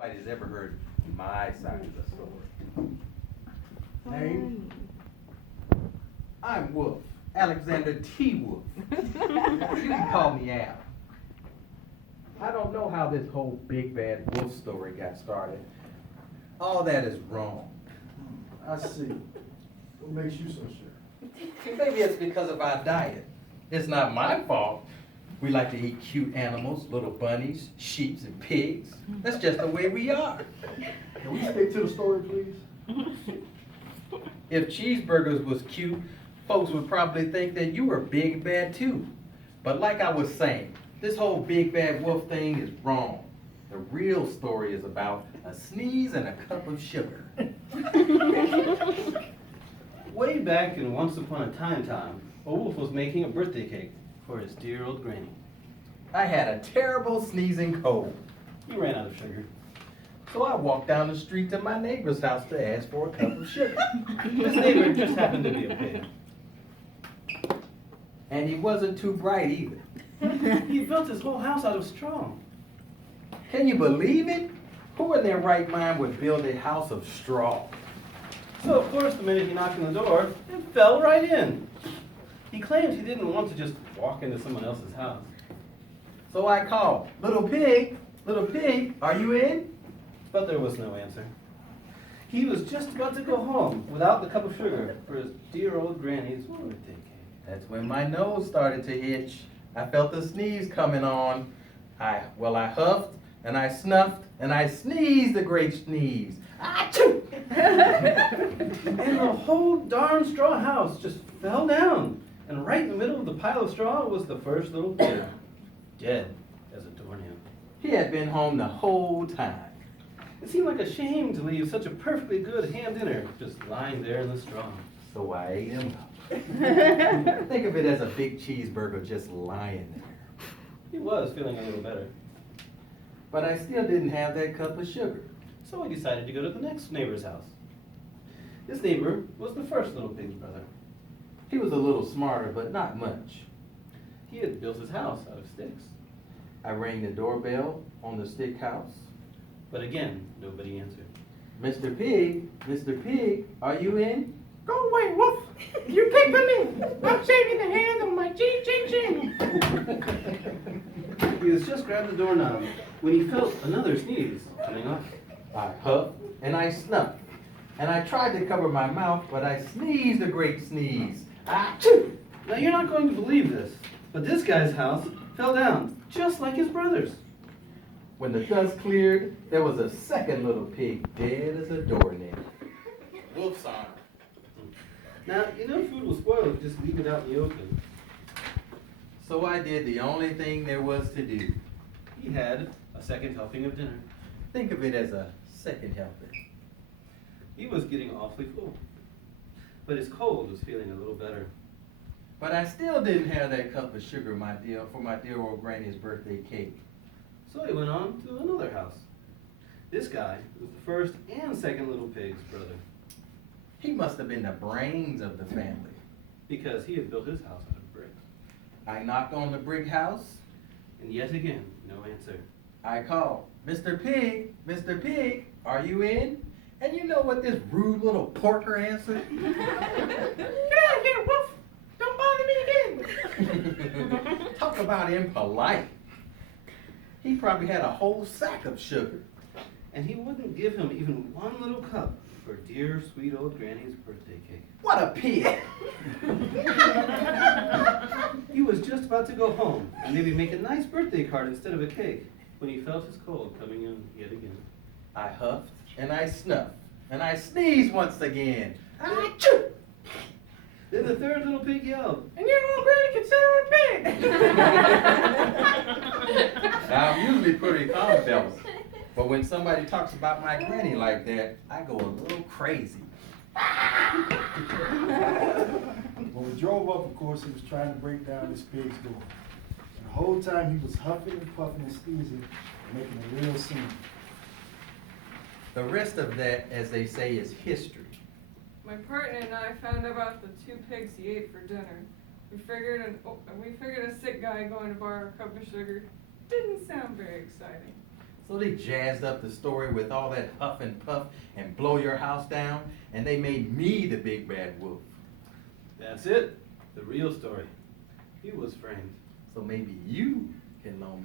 Nobody's ever heard my side of the story. Name? I'm Wolf, Alexander T. Wolf. You can call me Al. I don't know how this whole big bad wolf story got started. All that is wrong. I see. What makes you so sure? Maybe it's because of our diet. It's not my fault. We like to eat cute animals, little bunnies, sheep, and pigs. That's just the way we are. Can we stick to the story, please? If cheeseburgers was cute, folks would probably think that you were big bad too. But like I was saying, this whole big bad wolf thing is wrong. The real story is about a sneeze and a cup of sugar. Way back in Once Upon a Time, a wolf was making a birthday cake for his dear old granny. I had a terrible sneezing cold. He ran out of sugar. So I walked down the street to my neighbor's house to ask for a cup of sugar. This neighbor just happened to be a pig. And he wasn't too bright either. He built his whole house out of straw. Can you believe it? Who in their right mind would build a house of straw? So of course, the minute he knocked on the door, it fell right in. He claimed he didn't want to just walk into someone else's house. So I called, little pig, are you in? But there was no answer. He was just about to go home without the cup of sugar for his dear old granny's birthday cake. That's when my nose started to itch. I felt the sneeze coming on. I huffed, and I snuffed, and I sneezed a great sneeze. Achoo! And the whole darn straw house just fell down. And right in the middle of the pile of straw was the first little pig, dead as a doornail. He had been home the whole time. It seemed like a shame to leave such a perfectly good ham dinner just lying there in the straw. So I ate him up. Think of it as a big cheeseburger just lying there. He was feeling a little better. But I still didn't have that cup of sugar. So he decided to go to the next neighbor's house. This neighbor was the first little pig's brother. He was a little smarter, but not much. He had built his house out of sticks. I rang the doorbell on the stick house. But again, nobody answered. Mr. Pig, are you in? Go away, Wolf! You can't come in! I'm saving the hands of my chin. He was just grabbed the doorknob when he felt another sneeze coming off. I huffed and I snuffed. And I tried to cover my mouth, but I sneezed a great sneeze. Achoo! Now you're not going to believe this, but this guy's house fell down just like his brother's. When the dust cleared, there was a second little pig dead as a doornail. Wolf's arm. Now, you know food will spoil if you just leave it out in the open. So I did the only thing there was to do. He had a second helping of dinner. Think of it as a second helping. He was getting awfully full, but his cold was feeling a little better. But I still didn't have that cup of sugar, for my dear old granny's birthday cake. So he went on to another house. This guy was the first and second little pig's brother, He must have been the brains of the family. because he had built his house out of bricks. I knocked on the brick house. And yet again, no answer. I called, Mr. Pig, are you in? And you know what this rude little porker answered? Get out of here, Wolf! Don't bother me again! Talk about impolite. He probably had a whole sack of sugar. And he wouldn't give him even one little cup for dear, sweet old Granny's birthday cake. What a pig! He was just about to go home and maybe make a nice birthday card instead of a cake when he felt his cold coming in yet again. I huffed and I snuffed and I sneezed once again. Achoo! Then the third little pig yelled, And your old granny consider her a pig! Now I'm usually pretty calm, fellas, but when somebody talks about my granny like that, I go a little crazy. When we drove up, of course, he was trying to break down this pig's door. And the whole time he was huffing and puffing and sneezing, making a real scene. The rest of that, as they say, is history. My partner and I found out about the 2 pigs he ate for dinner. We figured a sick guy going to borrow a cup of sugar didn't sound very exciting. So they jazzed up the story with all that huff and puff and blow your house down, and they made me the big bad wolf. That's it, the real story. He was framed. So maybe you can loan